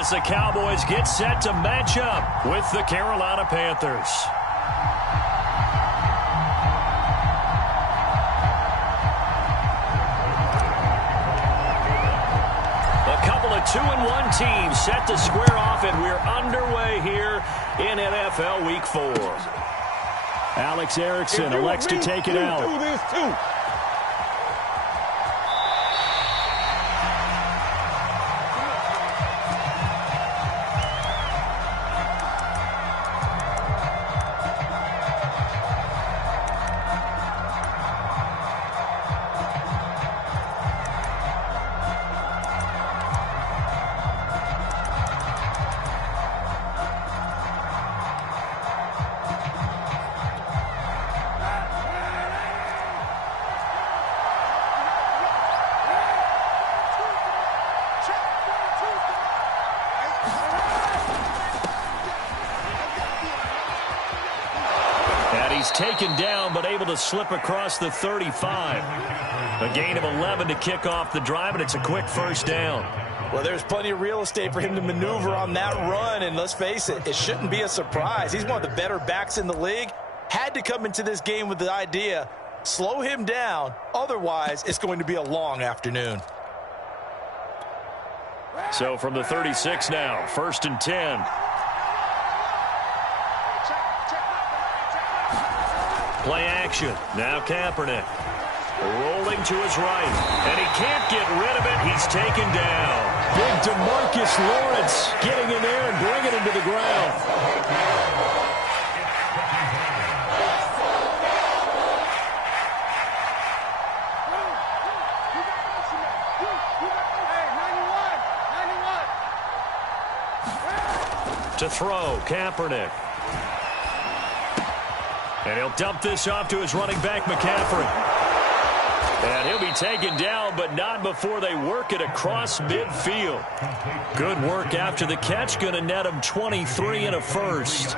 as the Cowboys get set to match up with the Carolina Panthers. A couple of 2-1 teams set to square off, and we're underway here in NFL Week 4. Alex Erickson elects to take it out. Do this too. He's taken down, but able to slip across the 35. A gain of 11 to kick off the drive, and it's a quick first down. Well, there's plenty of real estate for him to maneuver on that run, and let's face it, it shouldn't be a surprise. He's one of the better backs in the league. Had to come into this game with the idea, slow him down, otherwise it's going to be a long afternoon. So from the 36 now, 1st and 10. Play action. Now Kaepernick. Rolling to his right. And he can't get rid of it. He's taken down. Big DeMarcus Lawrence getting in there and bringing him to the ground. To throw, Kaepernick. And he'll dump this off to his running back, McCaffrey. And he'll be taken down, but not before they work it across midfield. Good work after the catch. Going to net him 23 and a first.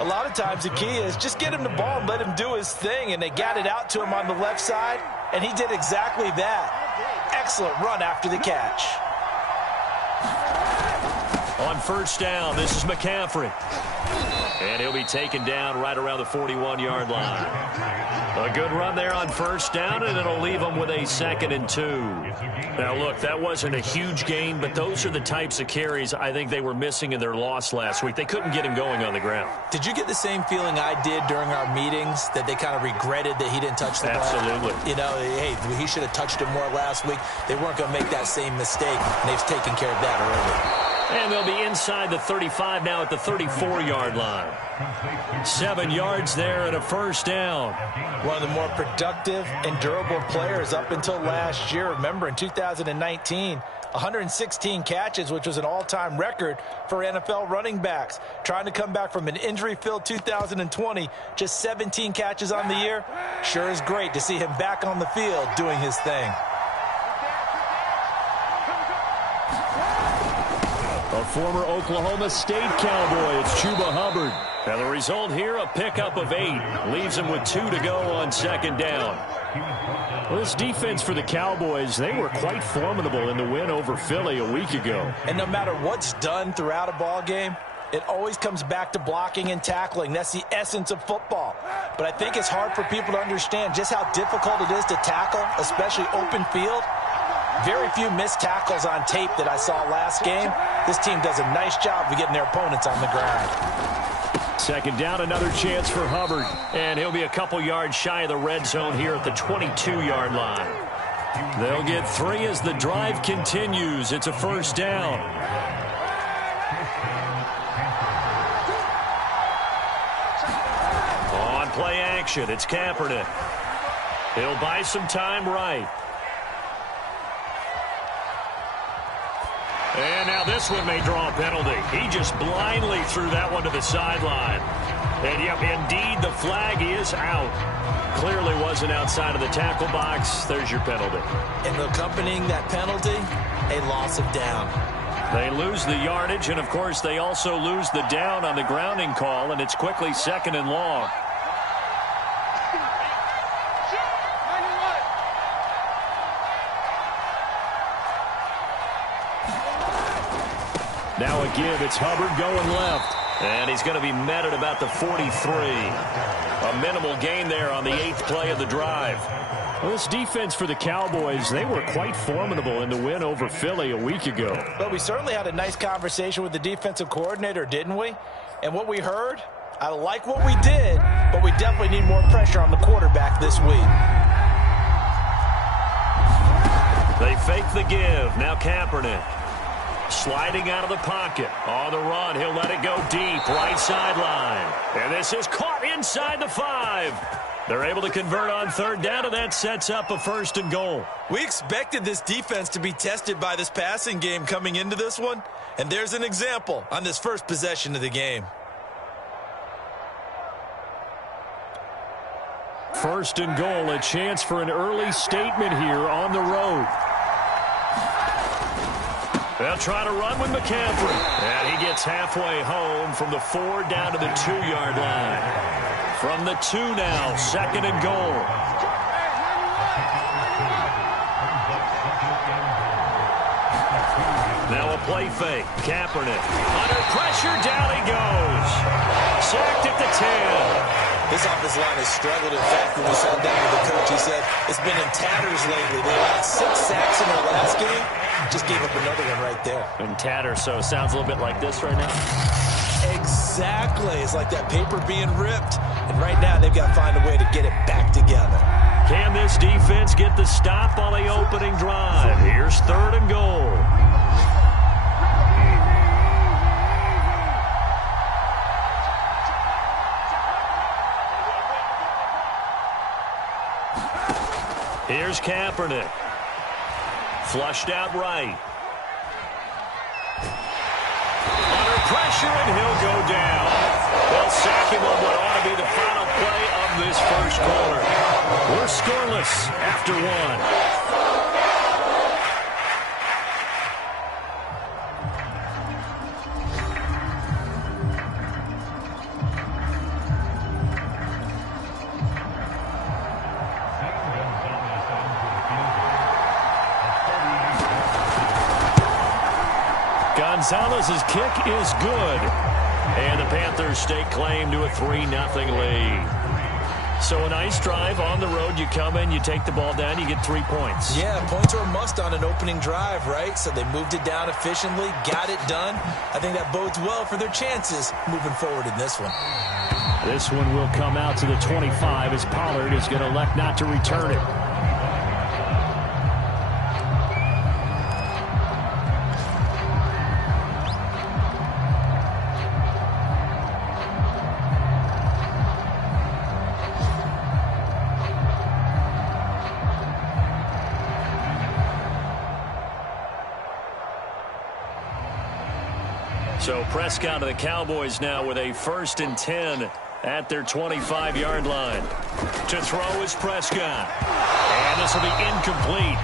A lot of times the key is just get him the ball and let him do his thing, and they got it out to him on the left side, and he did exactly that. Excellent run after the catch. On first down, this is McCaffrey. And he'll be taken down right around the 41-yard line. A good run there on first down, and it'll leave them with a 2nd and 2. Now, look, that wasn't a huge gain, but those are the types of carries I think they were missing in their loss last week. They couldn't get him going on the ground. Did you get the same feeling I did during our meetings, that they kind of regretted that he didn't touch the ball? Absolutely. You know, hey, he should have touched it more last week. They weren't going to make that same mistake, and they've taken care of that already. And they'll be inside the 35 now at the 34-yard line. 7 yards there and a first down. One of the more productive and durable players up until last year. Remember, in 2019, 116 catches, which was an all-time record for NFL running backs. Trying to come back from an injury-filled 2020, just 17 catches on the year. Sure is great to see him back on the field doing his thing. A former Oklahoma State Cowboy, it's Chuba Hubbard. And the result here, a pickup of 8. Leaves him with 2 to go on 2nd down. Well, this defense for the Cowboys, they were quite formidable in the win over Philly a week ago. And no matter what's done throughout a ball game, it always comes back to blocking and tackling. That's the essence of football. But I think it's hard for people to understand just how difficult it is to tackle, especially open field. Very few missed tackles on tape that I saw last game. This team does a nice job of getting their opponents on the ground. 2nd down, another chance for Hubbard. And he'll be a couple yards shy of the red zone here at the 22-yard line. They'll get 3 as the drive continues. It's a first down. On play action, it's Kaepernick. He'll buy some time right. And now this one may draw a penalty. He just blindly threw that one to the sideline. And, yep, indeed, the flag is out. Clearly wasn't outside of the tackle box. There's your penalty. And accompanying that penalty, a loss of down. They lose the yardage, and, of course, they also lose the down on the grounding call, and it's quickly 2nd and long. Now a give. It's Hubbard going left. And he's going to be met at about the 43. A minimal gain there on the 8th play of the drive. Well, this defense for the Cowboys, they were quite formidable in the win over Philly a week ago. But we certainly had a nice conversation with the defensive coordinator, didn't we? And what we heard, I like what we did, but we definitely need more pressure on the quarterback this week. They fake the give. Now Kaepernick. Sliding out of the pocket. On the run, he'll let it go deep. Right sideline. And this is caught inside the 5. They're able to convert on 3rd down, and that sets up a 1st and goal. We expected this defense to be tested by this passing game coming into this one. And there's an example on this first possession of the game. 1st and goal, a chance for an early statement here on the road. They'll try to run with McCaffrey. And he gets halfway home from the 4 down to the 2-yard line. From the 2 now, 2nd and goal. Now a play fake. Kaepernick. Under pressure, down he goes. Sacked at the 10. This offensive line has struggled. In fact, when we sat down with the coach, he said it's been in tatters lately. They had 6 sacks in their last game. Just gave up another one right there. In tatters, so it sounds a little bit like this right now. Exactly. It's like that paper being ripped. And right now, they've got to find a way to get it back together. Can this defense get the stop on the opening drive? Here's 3rd and goal. Here's Kaepernick. Flushed out right. Under pressure, and he'll go down. They'll sack him on what ought to be the final play of this first quarter. We're scoreless after 1. Gonzalez's kick is good. And the Panthers stake claim to a 3-0 lead. So a nice drive on the road. You come in, you take the ball down, you get 3 points. Yeah, points are a must on an opening drive, right? So they moved it down efficiently, got it done. I think that bodes well for their chances moving forward in this one. This one will come out to the 25 as Pollard is going to elect not to return it. So Prescott of the Cowboys now with a 1st and 10 at their 25-yard line. To throw is Prescott. And this will be incomplete.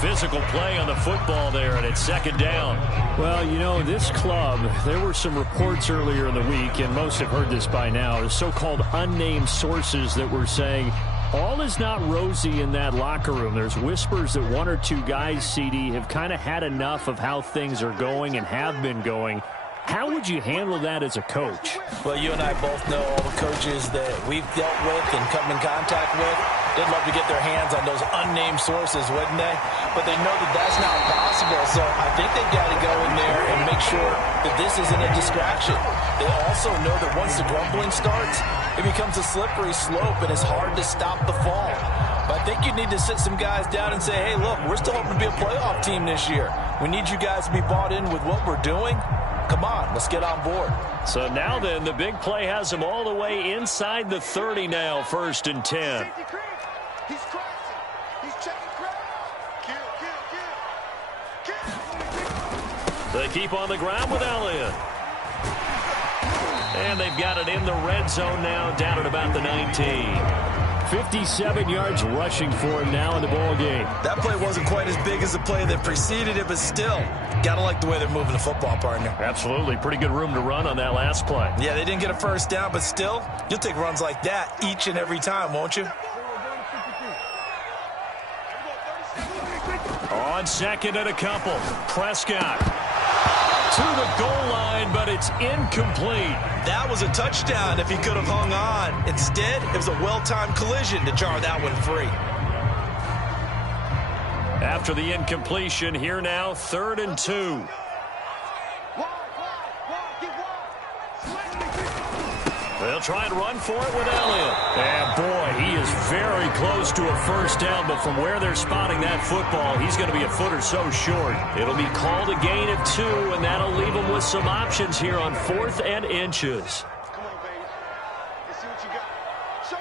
Physical play on the football there, and it's 2nd down. Well, you know, this club, there were some reports earlier in the week, and most have heard this by now, the so-called unnamed sources that were saying all is not rosy in that locker room. There's whispers that 1 or 2 guys, CD, have kind of had enough of how things are going and have been going. How would you handle that as a coach? Well, you and I both know all the coaches that we've dealt with and come in contact with. They'd love to get their hands on those unnamed sources, wouldn't they? But they know that that's not possible, so I think they've got to go in there and make sure that this isn't a distraction. They also know that once the grumbling starts, it becomes a slippery slope, and it's hard to stop the fall. But I think you need to sit some guys down and say, hey, look, we're still hoping to be a playoff team this year. We need you guys to be bought in with what we're doing. Come on, let's get on board. So now then, the big play has them all the way inside the 30 now, 1st and 10. He's crossing. He's checking ground. Kill. They keep on the ground with Elliott. And they've got it in the red zone now, down at about the 19. 57 yards rushing for him now in the ball game. That play wasn't quite as big as the play that preceded it, but still, gotta like the way they're moving the football, partner. Absolutely. Pretty good room to run on that last play. Yeah, they didn't get a 1st down, but still, you'll take runs like that each and every time, won't you? On 2nd and a couple. Prescott to the goal line, but it's incomplete. That was a touchdown if he could have hung on. Instead, it was a well-timed collision to jar that one free. After the incompletion, here now, 3rd and 2. They'll try and run for it with Elliott. And boy, he is very close to a first down, but from where they're spotting that football, he's going to be a foot or so short. It'll be called a gain of 2, and that'll leave them with some options here on 4th and inches. Come on, baby. Let's see what you got. Show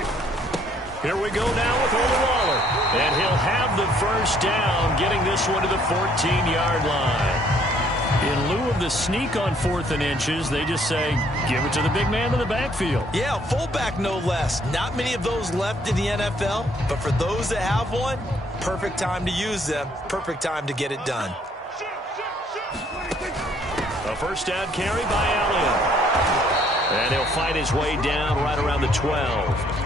it. Here we go now with Waller. And he'll have the first down, getting this one to the 14-yard line. In lieu of the sneak on 4th and inches, they just say, give it to the big man in the backfield. Yeah, fullback no less. Not many of those left in the NFL, but for those that have one, perfect time to use them, perfect time to get it done. A first down carry by Elliott. And he'll fight his way down right around the 12.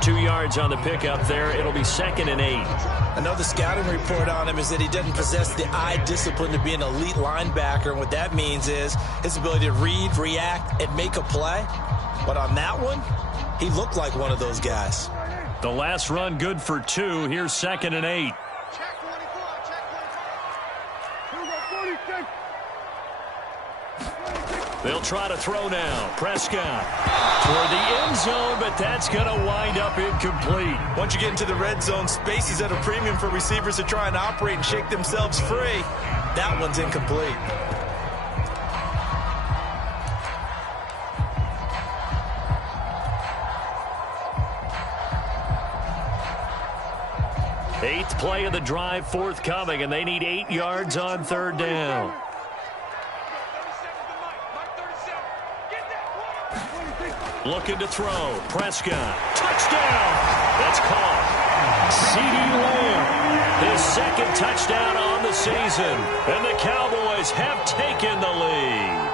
2 yards on the pickup there. It'll be 2nd and 8. I know the scouting report on him is that he doesn't possess the eye discipline to be an elite linebacker, and what that means is his ability to read, react, and make a play. But on that one, he looked like one of those guys. The last run good for 2. Here's 2nd and 8. Check 24. Check 24. Here we go, 46. They'll try to throw now. Prescott toward the end zone, but that's going to wind up incomplete. Once you get into the red zone, space is at a premium for receivers to try and operate and shake themselves free. That one's incomplete. Eighth play of the drive forthcoming, and they need 8 yards on 3rd down. Looking to throw. Prescott. Touchdown. That's caught. CeeDee Lamb. His 2nd touchdown on the season. And the Cowboys have taken the lead.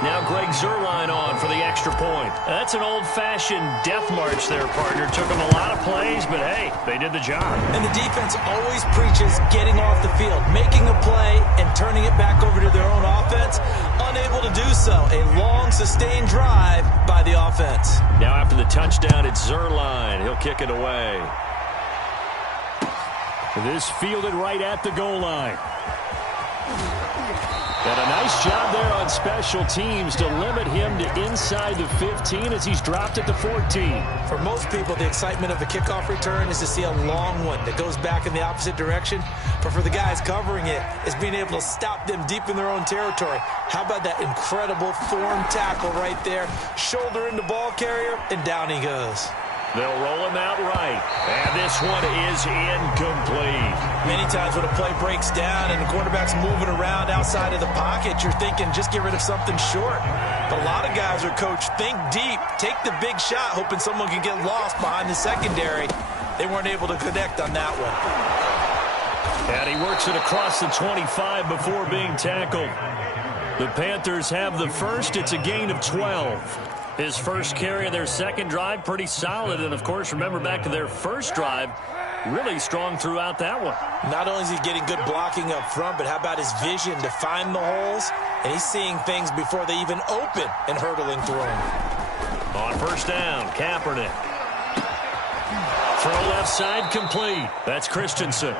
Now Greg Zuerlein on for the extra point. That's an old-fashioned death march there, partner. Took them a lot of plays, but hey, they did the job. And the defense always preaches getting off the field, making a play, and turning it back over to their own offense. Unable to do so. A long, sustained drive by the offense. Now after the touchdown, it's Zuerlein. He'll kick it away. This fielded right at the goal line. And a nice job there on special teams to limit him to inside the 15 as he's dropped at the 14. For most people, the excitement of the kickoff return is to see a long one that goes back in the opposite direction. But for the guys covering it, is being able to stop them deep in their own territory. How about that incredible form tackle right there? Shoulder into ball carrier, and down he goes. They'll roll him out right. And this one is incomplete. Many times when a play breaks down and the quarterback's moving around outside of the pocket, you're thinking just get rid of something short. But a lot of guys are coached, think deep, take the big shot, hoping someone can get lost behind the secondary. They weren't able to connect on that one. And he works it across the 25 before being tackled. The Panthers have the first. It's a gain of 12. His first carry of their 2nd drive, pretty solid. And, of course, remember back to their first drive, really strong throughout that one. Not only is he getting good blocking up front, but how about his vision to find the holes? And he's seeing things before they even open and hurdling through them. On first down, Kaepernick. Throw left side complete. That's Christensen.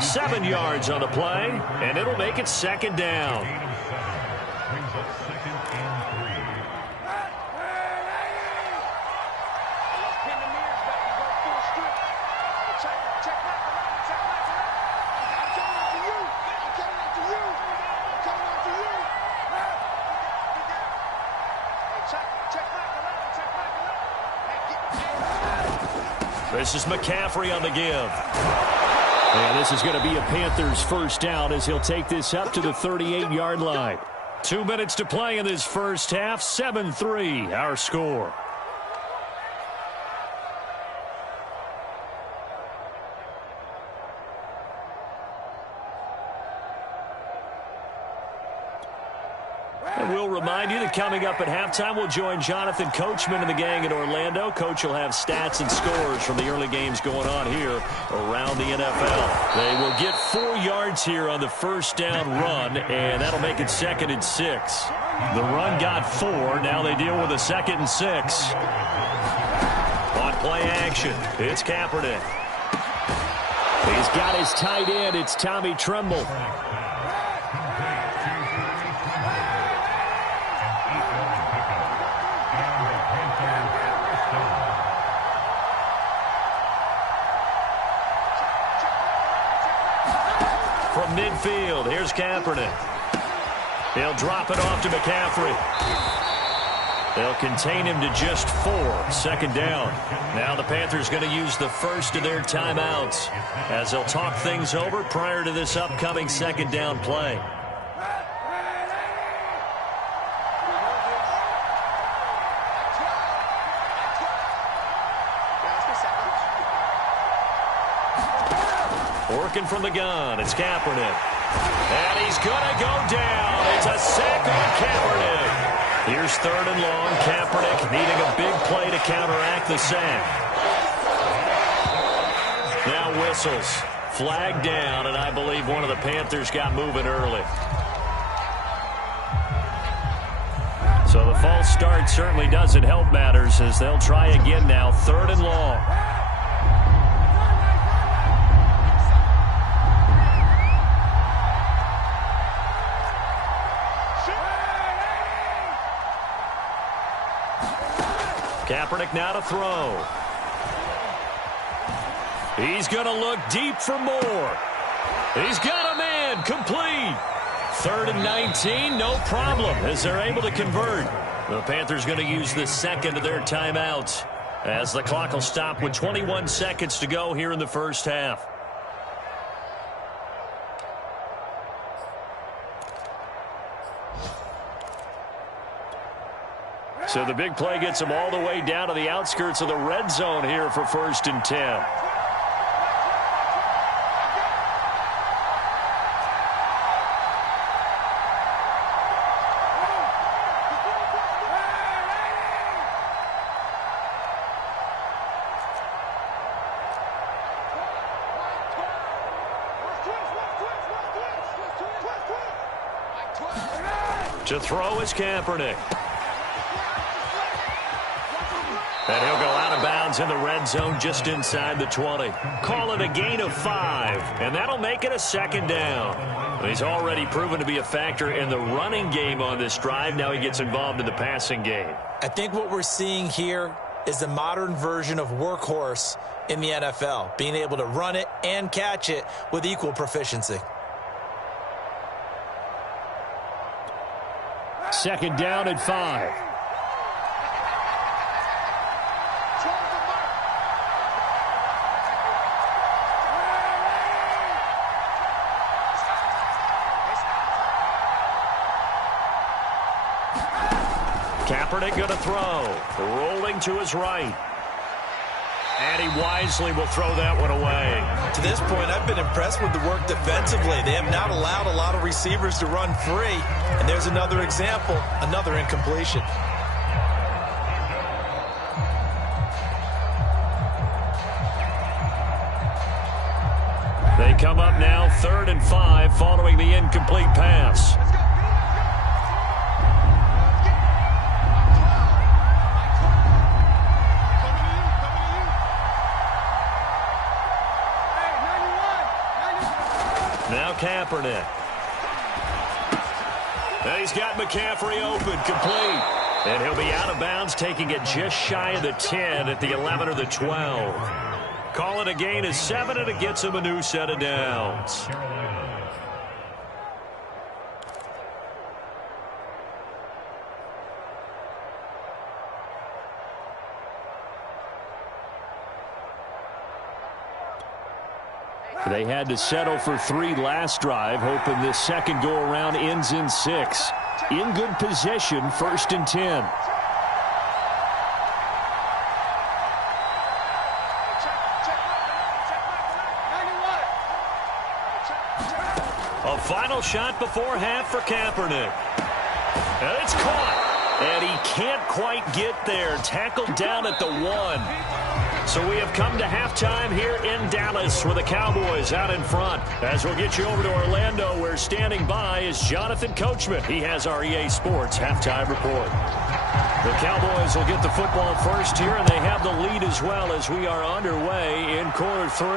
7 yards on the play, and it'll make it 2nd down. This is McCaffrey on the give. And this is going to be a Panthers first down as he'll take this up to the 38-yard line. 2 minutes to play in this first half. 7-3, our score. And we'll remind you that coming up at halftime, we'll join Jonathan Coachman and the gang in Orlando. Coach will have stats and scores from the early games going on here around the NFL. They will get 4 yards here on the first down run, and that'll make it 2nd and 6. The run got 4. Now they deal with a 2nd and 6. On play action, it's Kaepernick. He's got his tight end. It's Tommy Tremble. From midfield, here's Kaepernick. He'll drop it off to McCaffrey. They'll contain him to just 4. 2nd down. Now the Panthers going to use the first of their timeouts as they'll talk things over prior to this upcoming 2nd down play. Working from the gun, it's Kaepernick. And he's going to go down. It's a sack on Kaepernick. Here's 3rd and long. Kaepernick needing a big play to counteract the sack. Now whistles. Flag down, and I believe one of the Panthers got moving early. So the false start certainly doesn't help matters as they'll try again now. 3rd and long. Kaepernick now to throw. He's going to look deep for more. He's got a man complete. 3rd and 19, no problem as they're able to convert. The Panthers going to use the 2nd of their timeouts as the clock will stop with 21 seconds to go here in the first half. So the big play gets them all the way down to the outskirts of the red zone here for 1st and 10. To throw is Kaepernick. And he'll go out of bounds in the red zone just inside the 20. Call it a gain of 5, and that'll make it a 2nd down. He's already proven to be a factor in the running game on this drive. Now he gets involved in the passing game. I think what we're seeing here is the modern version of workhorse in the NFL, being able to run it and catch it with equal proficiency. 2nd down at 5. Kaepernick going to throw. Rolling to his right. And he wisely will throw that one away. To this point, I've been impressed with the work defensively. They have not allowed a lot of receivers to run free. And there's another example, another incompletion. They come up now 3rd and 5 following the incomplete pass. Now Kaepernick. And he's got McCaffrey open, complete. And he'll be out of bounds, taking it just shy of the 10 at the 11 or the 12. Call it a gain of 7, and it gets him a new set of downs. They had to settle for 3 last drive, hoping this second go-around ends in 6. In good possession, 1st and 10. A final shot before half for Kaepernick. And it's caught. And he can't quite get there. Tackled down at the 1. So we have come to halftime here in Dallas with the Cowboys out in front. As we'll get you over to Orlando, where standing by is Jonathan Coachman. He has our EA Sports halftime report. The Cowboys will get the football first here, and they have the lead as well as we are underway in quarter 3.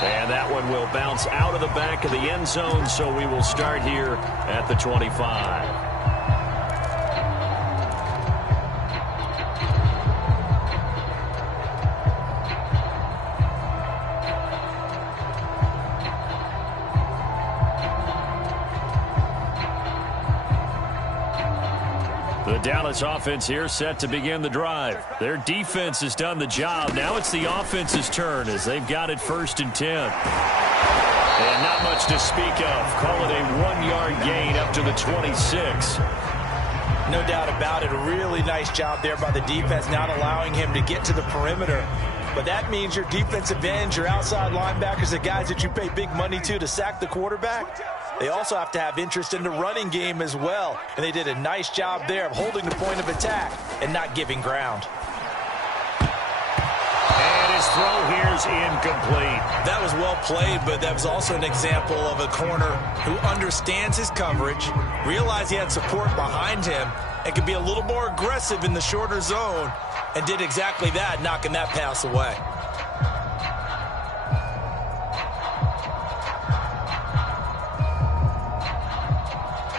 And that one will bounce out of the back of the end zone, so we will start here at the 25. The Dallas offense here set to begin the drive. Their defense has done the job. Now it's the offense's turn as they've got it 1st and 10. And not much to speak of. Call it a 1-yard gain up to the 26. No doubt about it. A really nice job there by the defense, not allowing him to get to the perimeter. But that means your defensive ends, your outside linebackers, the guys that you pay big money to sack the quarterback, they also have to have interest in the running game as well. And they did a nice job there of holding the point of attack and not giving ground. And his throw here is incomplete. That was well played, but that was also an example of a corner who understands his coverage, realized he had support behind him, and could be a little more aggressive in the shorter zone, and did exactly that, knocking that pass away.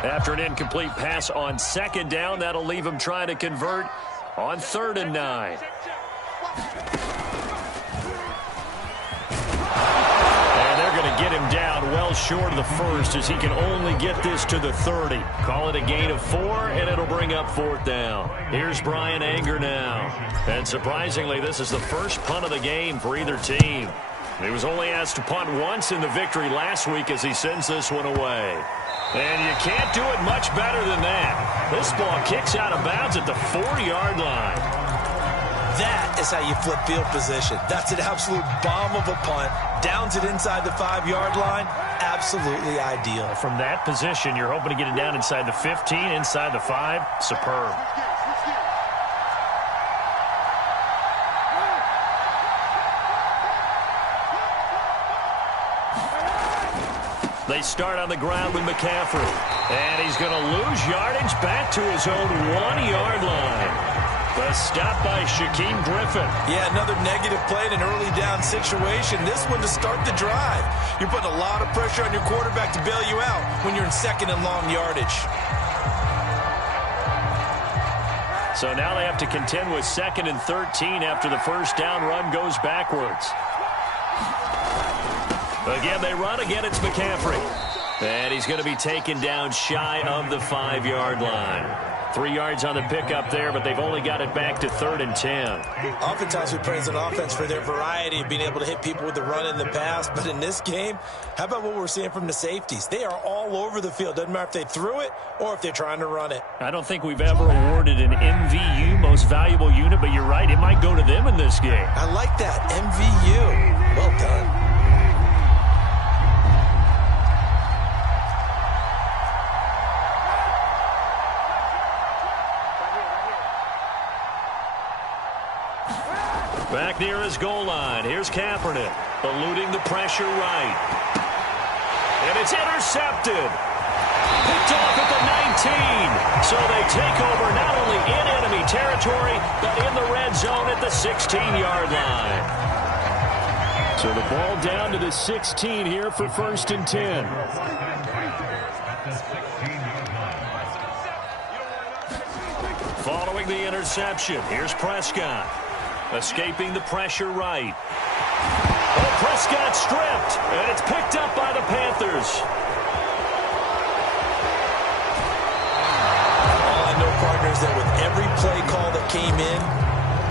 After an incomplete pass on 2nd down, that'll leave him trying to convert on 3rd and 9. And they're going to get him down well short of the 1st as he can only get this to the 30. Call it a gain of 4, and it'll bring up 4th down. Here's Brian Anger now. And surprisingly, this is the first punt of the game for either team. He was only asked to punt once in the victory last week as he sends this one away. And you can't do it much better than that. This ball kicks out of bounds at the 4-yard line. That is how you flip field position. That's an absolute bomb of a punt. Downs it inside the 5-yard line. Absolutely ideal. From that position, you're hoping to get it down inside the 15, inside the 5. Superb. They start on the ground with McCaffrey. And he's going to lose yardage back to his own 1-yard line. The stop by Shaquem Griffin. Yeah, another negative play in an early down situation. This one to start the drive. You're putting a lot of pressure on your quarterback to bail you out when you're in 2nd and long yardage. So now they have to contend with 2nd and 13 after the 1st down run goes backwards. Again, they run. Again, it's McCaffrey. And he's going to be taken down shy of the 5-yard line. 3 yards on the pickup there, but they've only got it back to 3rd and 10. Oftentimes we praise an offense for their variety of being able to hit people with the run and the pass. But in this game, how about what we're seeing from the safeties? They are all over the field. Doesn't matter if they threw it or if they're trying to run it. I don't think we've ever awarded an MVU, most valuable unit, but you're right. It might go to them in this game. I like that. MVU. Well done. Back near his goal line. Here's Kaepernick, eluding the pressure right. And it's intercepted. Picked off at the 19. So they take over not only in enemy territory, but in the red zone at the 16-yard line. So the ball down to the 16 here for 1st and 10. Following the interception, here's Prescott. Escaping the pressure right. Oh, Prescott stripped, and it's picked up by the Panthers. All I know, partners, that with every play call that came in,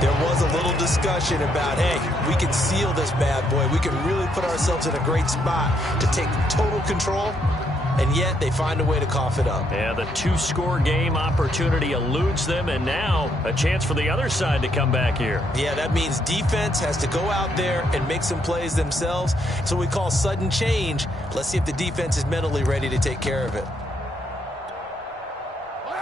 there was a little discussion about, hey, we can seal this bad boy. We can really put ourselves in a great spot to take total control. And yet they find a way to cough it up. Yeah, the 2-score game opportunity eludes them, and now a chance for the other side to come back here. Yeah, that means defense has to go out there and make some plays themselves. So we call sudden change. Let's see if the defense is mentally ready to take care of it.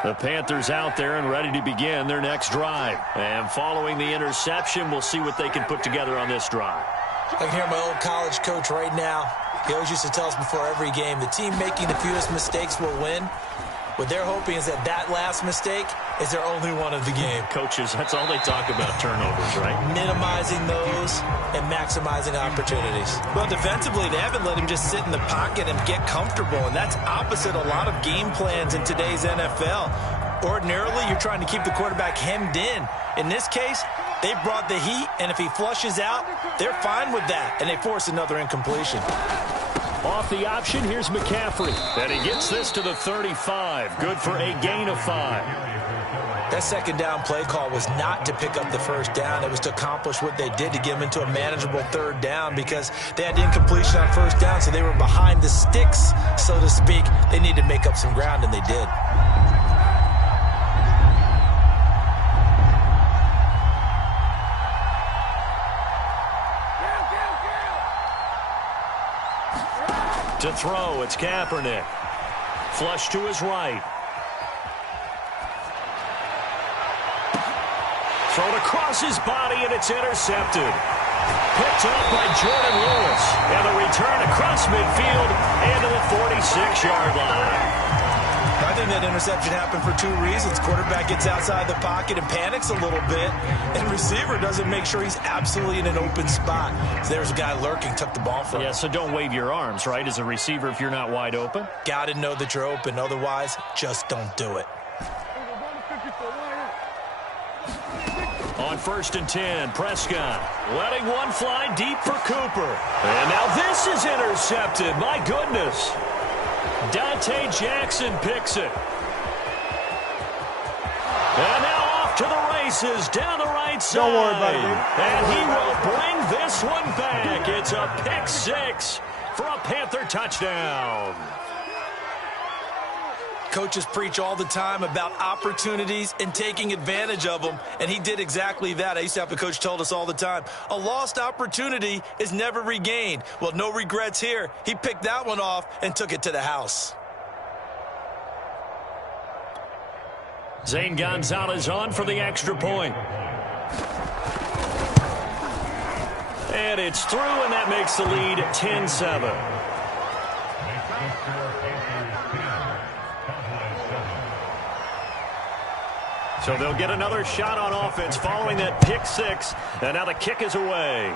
The Panthers out there and ready to begin their next drive. And following the interception, we'll see what they can put together on this drive. I can hear my old college coach right now. He always used to tell us before every game, the team making the fewest mistakes will win. What they're hoping is that that last mistake is their only one of the game. Coaches, that's all they talk about, turnovers, right? Minimizing those and maximizing opportunities. Well, defensively, they haven't let him just sit in the pocket and get comfortable, and that's opposite a lot of game plans in today's NFL. Ordinarily, you're trying to keep the quarterback hemmed in. In this case, they brought the heat, and if he flushes out, they're fine with that, and they force another incompletion. Off the option, here's McCaffrey. And he gets this to the 35. Good for a gain of 5. That second down play call was not to pick up the first down. It was to accomplish what they did to get them into a manageable third down because they had incompletion on first down, so they were behind the sticks, so to speak. They needed to make up some ground, and they did. To throw, it's Kaepernick. Flush to his right. Thrown across his body, and it's intercepted. Picked up by Jordan Lewis. And the return across midfield into the 46-yard line. I think that interception happened for two reasons. Quarterback gets outside the pocket and panics a little bit, and receiver doesn't make sure he's absolutely in an open spot. So there's a guy lurking, took the ball from him. Yeah, so don't wave your arms, right, as a receiver if you're not wide open? Got to know that you're open. Otherwise, just don't do it. On 1st and 10, Prescott letting one fly deep for Cooper. And now this is intercepted. My goodness. Dante Jackson picks it. And now off to the races down the right side. Don't worry about it, And he will bring this one back. It's a pick 6 for a Panther touchdown. Coaches preach all the time about opportunities and taking advantage of them, and he did exactly that. I used to have a coach told us all the time, a lost opportunity is never regained. Well, no regrets here. He picked that one off and took it to the house. Zane Gonzalez on for the extra point. And it's through, and that makes the lead 10-7. So they'll get another shot on offense following that pick 6. And now the kick is away.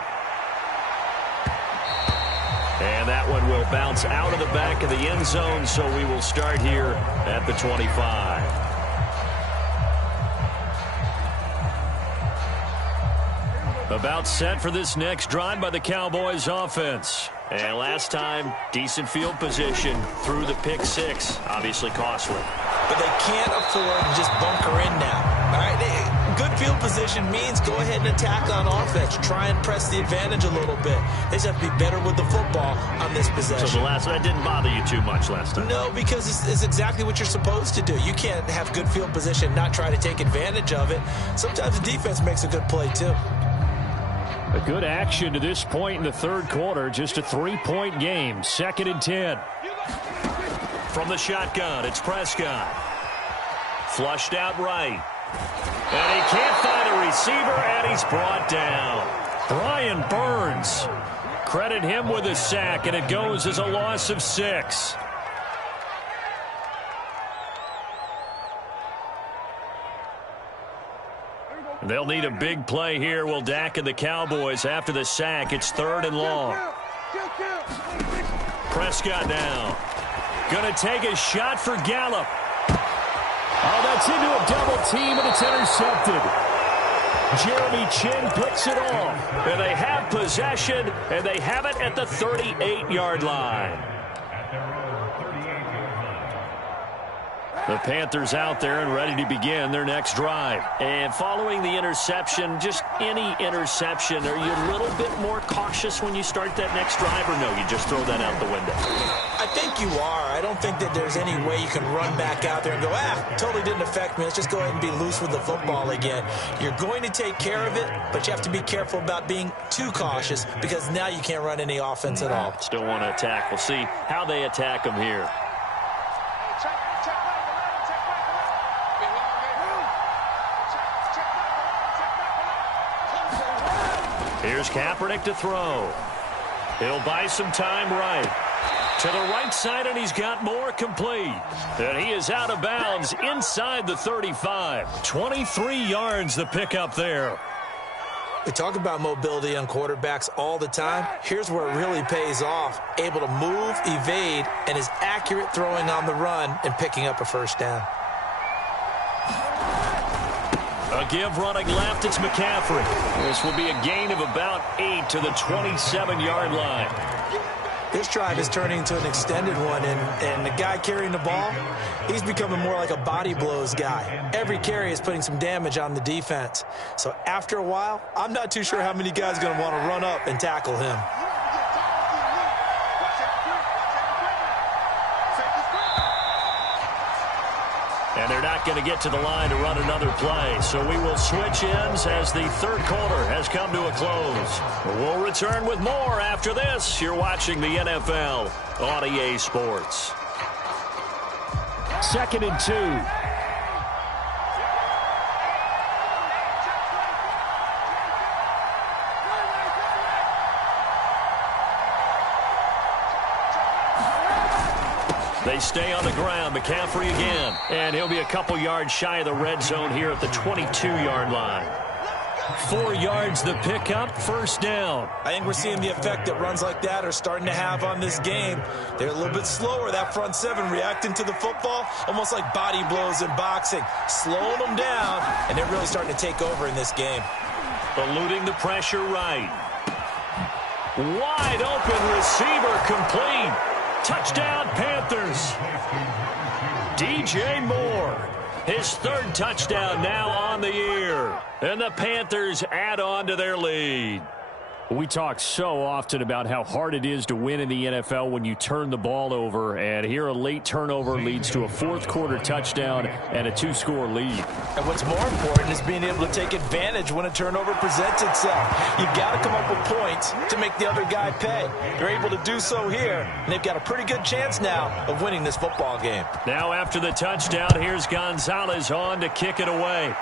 And that one will bounce out of the back of the end zone, so we will start here at the 25. About set for this next drive by the Cowboys offense. And last time, decent field position through the pick 6. Obviously costly. But they can't afford to just bunker in now. All right, good field position means go ahead and attack on offense. Try and press the advantage a little bit. They just have to be better with the football on this possession. So that didn't bother you too much last time? No, because it's exactly what you're supposed to do. You can't have good field position and not try to take advantage of it. Sometimes the defense makes a good play, too. A good action to this point in the third quarter. Just a 3-point game. 2nd and 10. From the shotgun, it's Prescott. Flushed out right. And he can't find a receiver, and he's brought down. Brian Burns. Credit him with a sack, and it goes as a loss of 6. They'll need a big play here. Will Dak and the Cowboys after the sack. It's 3rd and long. Prescott now. Going to take a shot for Gallup. Oh, that's into a double team, and it's intercepted. Jeremy Chin picks it off. And they have possession, and they have it at the 38-yard line. The Panthers out there and ready to begin their next drive. And following the interception, just any interception, are you a little bit more cautious when you start that next drive, or no, you just throw that out the window? I think you are. I don't think that there's any way you can run back out there and go, totally didn't affect me. Let's just go ahead and be loose with the football again. You're going to take care of it, but you have to be careful about being too cautious because now you can't run any offense at all. Still want to attack. We'll see how they attack them here. Here's Kaepernick to throw. He'll buy some time right. To the right side, and he's got more, complete. And he is out of bounds inside the 35. 23 yards the pickup there. We talk about mobility on quarterbacks all the time. Here's where it really pays off. Able to move, evade, and is accurate throwing on the run and picking up a first down. A give running left, it's McCaffrey. This will be a gain of about 8 to the 27-yard line. This drive is turning into an extended one, and the guy carrying the ball, he's becoming more like a body blows guy. Every carry is putting some damage on the defense. So after a while, I'm not too sure how many guys are going to want to run up and tackle him. And they're not going to get to the line to run another play. So we will switch ends as the third quarter has come to a close. We'll return with more after this. You're watching the NFL on EA Sports. 2nd and 2. They stay on the ground. McCaffrey again. And he'll be a couple yards shy of the red zone here at the 22-yard line. 4 yards the pickup, first down. I think we're seeing the effect that runs like that are starting to have on this game. They're a little bit slower, that front seven, reacting to the football, almost like body blows in boxing, slowing them down, and they're really starting to take over in this game. Eluding the pressure right. Wide open receiver, complete. Touchdown, Panthers. DJ Moore, his third touchdown now on the year. And the Panthers add on to their lead. We talk so often about how hard it is to win in the NFL when you turn the ball over. And here a late turnover leads to a fourth-quarter touchdown and a 2-score lead. And what's more important is being able to take advantage when a turnover presents itself. You've got to come up with points to make the other guy pay. They're able to do so here, and they've got a pretty good chance now of winning this football game. Now after the touchdown, here's Gonzalez on to kick it away.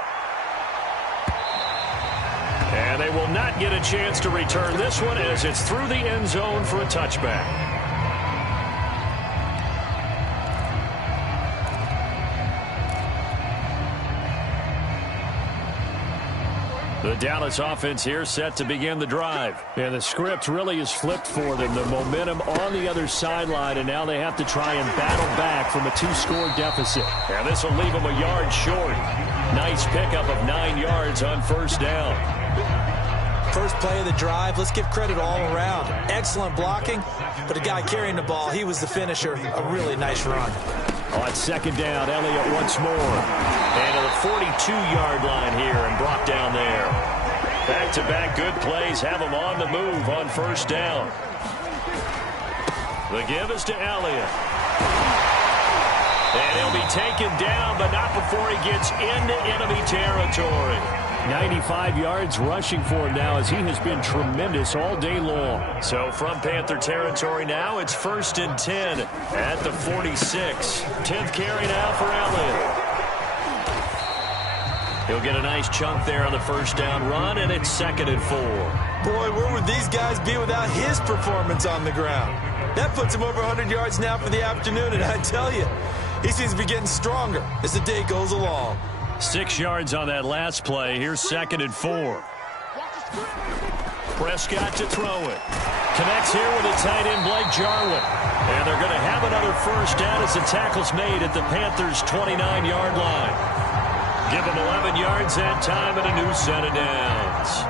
And they will not get a chance to return this one as it's through the end zone for a touchback. The Dallas offense here set to begin the drive. And the script really is flipped for them. The momentum on the other sideline, and now they have to try and battle back from a 2-score deficit. And this will leave them a yard short. Nice pickup of 9 yards on first down. First play of the drive, let's give credit all around. Excellent blocking, but the guy carrying the ball, he was the finisher. A really nice run. On second down, Elliott once more. And to the 42-yard line here and brought down there. Back-to-back good plays have him on the move on first down. The give is to Elliott. And he'll be taken down, but not before he gets into enemy territory. 95 yards rushing for him now as he has been tremendous all day long. So from Panther territory now, it's 1st and 10 at the 46. 10th carry now for Elliott. He'll get a nice chunk there on the first down run, and it's 2nd and 4. Boy, where would these guys be without his performance on the ground? That puts him over 100 yards now for the afternoon, and I tell you, he seems to be getting stronger as the day goes along. 6 yards on that last play. Here's 2nd and 4. Prescott to throw it. Connects here with a tight end, Blake Jarwin. And they're going to have another first down as the tackle's made at the Panthers' 29-yard line. Give them 11 yards that time and a new set of downs.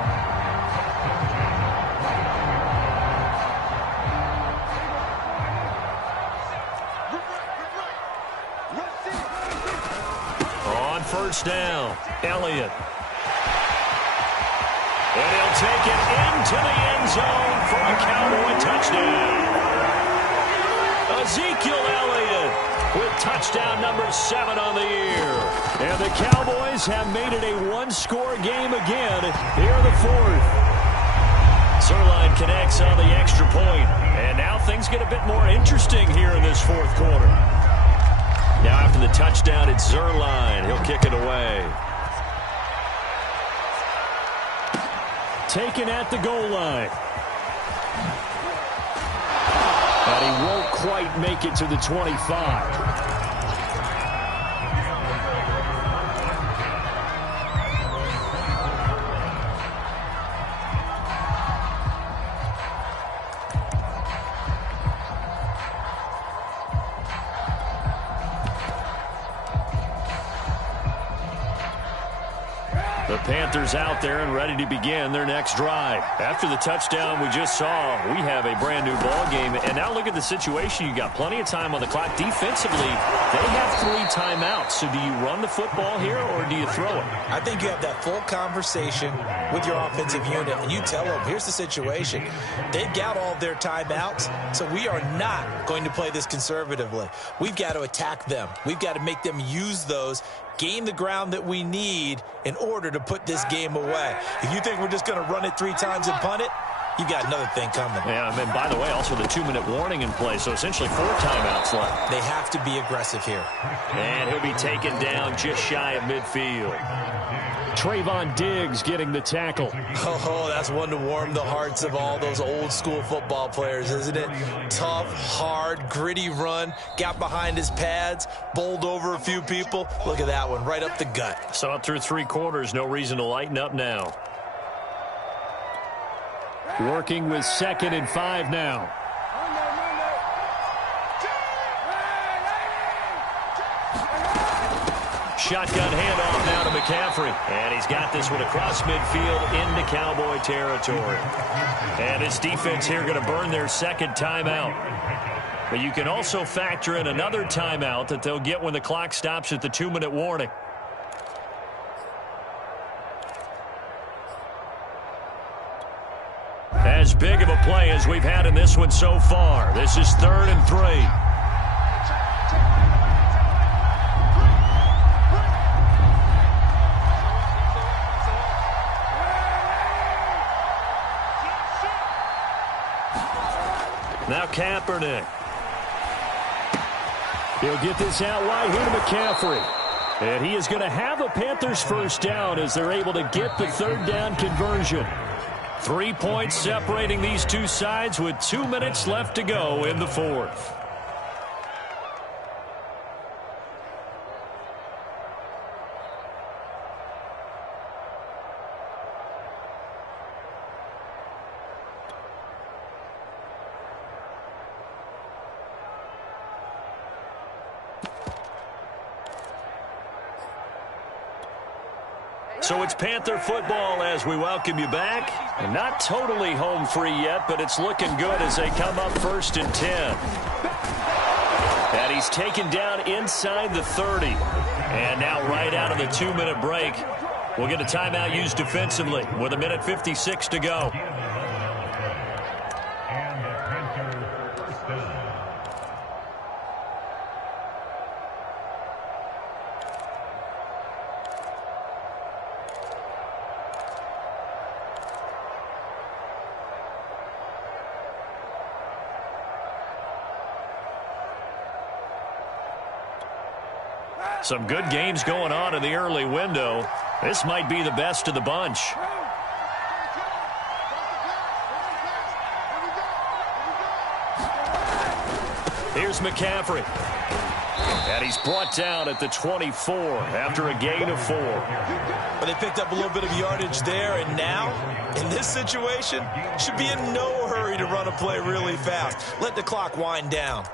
On first down, Elliott. And he'll take it into the end zone for a Cowboy touchdown. Ezekiel Elliott with touchdown number 7 on the year. And the Cowboys have made it a one-score game again here in the fourth. Zerline connects on the extra point. And now things get a bit more interesting here in this fourth quarter. Now after the touchdown, it's Zerline. He'll kick it away. taken at the goal line. And he won't quite make it to the 25. The Panthers out there and ready to begin their next drive. After the touchdown we just saw, we have a brand new ball game. And now look at the situation. You got plenty of time on the clock. Defensively, they have 3 timeouts. So do you run the football here or do you throw it? I think you have that full conversation with your offensive unit, and you tell them, here's the situation. They've got all of their timeouts, so we are not going to play this conservatively. We've got to attack them. We've got to make them use those, gain the ground that we need in order to put this game away. If you think we're just going to run it 3 times and punt it, you got another thing coming. Yeah, and by the way, also the 2-minute warning in play, so essentially 4 timeouts left. They have to be aggressive here. And he'll be taken down just shy of midfield. Trayvon Diggs getting the tackle. Oh, that's one to warm the hearts of all those old school football players, isn't it? Tough, hard, gritty run, got behind his pads, bowled over a few people. Look at that one, right up the gut. So up through 3 quarters, no reason to lighten up now. Working with 2nd and 5 now. Shotgun handoff now to McCaffrey. And he's got this one across midfield into Cowboy territory. And his defense here going to burn their 2nd timeout. But you can also factor in another timeout that they'll get when the clock stops at the 2-minute warning. As big of a play as we've had in this one so far. This is 3rd and 3. Now Kaepernick. He'll get this out wide here to McCaffrey. And he is going to have a Panthers first down as they're able to get the 3rd down conversion. 3 points separating these two sides with 2 minutes left to go in the 4th. So it's Panther football as we welcome you back. And not totally home free yet, but it's looking good as they come up 1st and 10. And he's taken down inside the 30. And now right out of the 2-minute break, we'll get a timeout used defensively with 1:56 to go. Some good games going on in the early window. This might be the best of the bunch. Here's McCaffrey. And he's brought down at the 24 after a gain of 4. But they picked up a little bit of yardage there, and now, in this situation, should be in no hurry to run a play really fast. Let the clock wind down.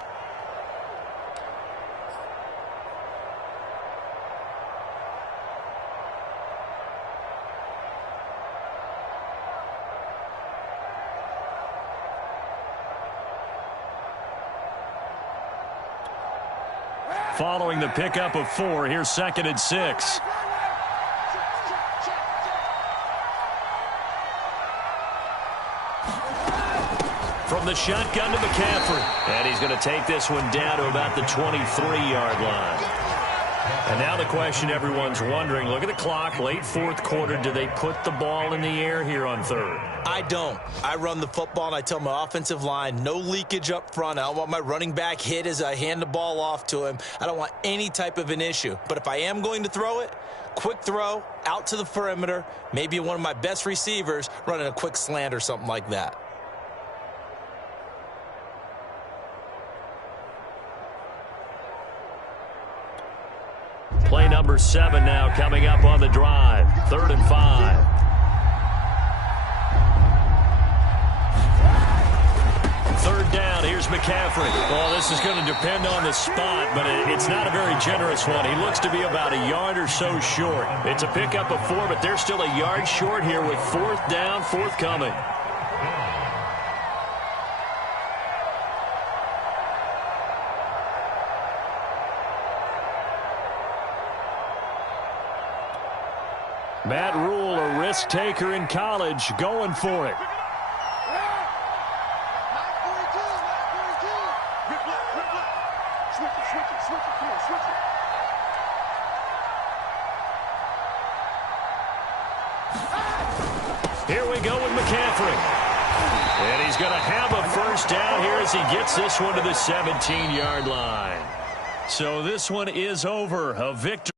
Following the pickup of 4, here's 2nd and 6. From the shotgun to McCaffrey. And he's going to take this one down to about the 23-yard line. And now the question everyone's wondering, look at the clock, late fourth quarter, do they put the ball in the air here on third? I don't. I run the football, and I tell my offensive line, no leakage up front. I don't want my running back hit as I hand the ball off to him. I don't want any type of an issue. But if I am going to throw it, quick throw, out to the perimeter, maybe one of my best receivers running a quick slant or something like that. Play number 7 now coming up on the drive. 3rd and 5. Third down, here's McCaffrey. Well, this is going to depend on the spot, but it's not a very generous one. He looks to be about a yard or so short. It's a pickup of 4, but they're still a yard short here with 4th down, forthcoming. Matt Rule, a risk taker in college, going for it. Here we go with McCaffrey. And he's going to have a first down here as he gets this one to the 17-yard line. So this one is over. A victory.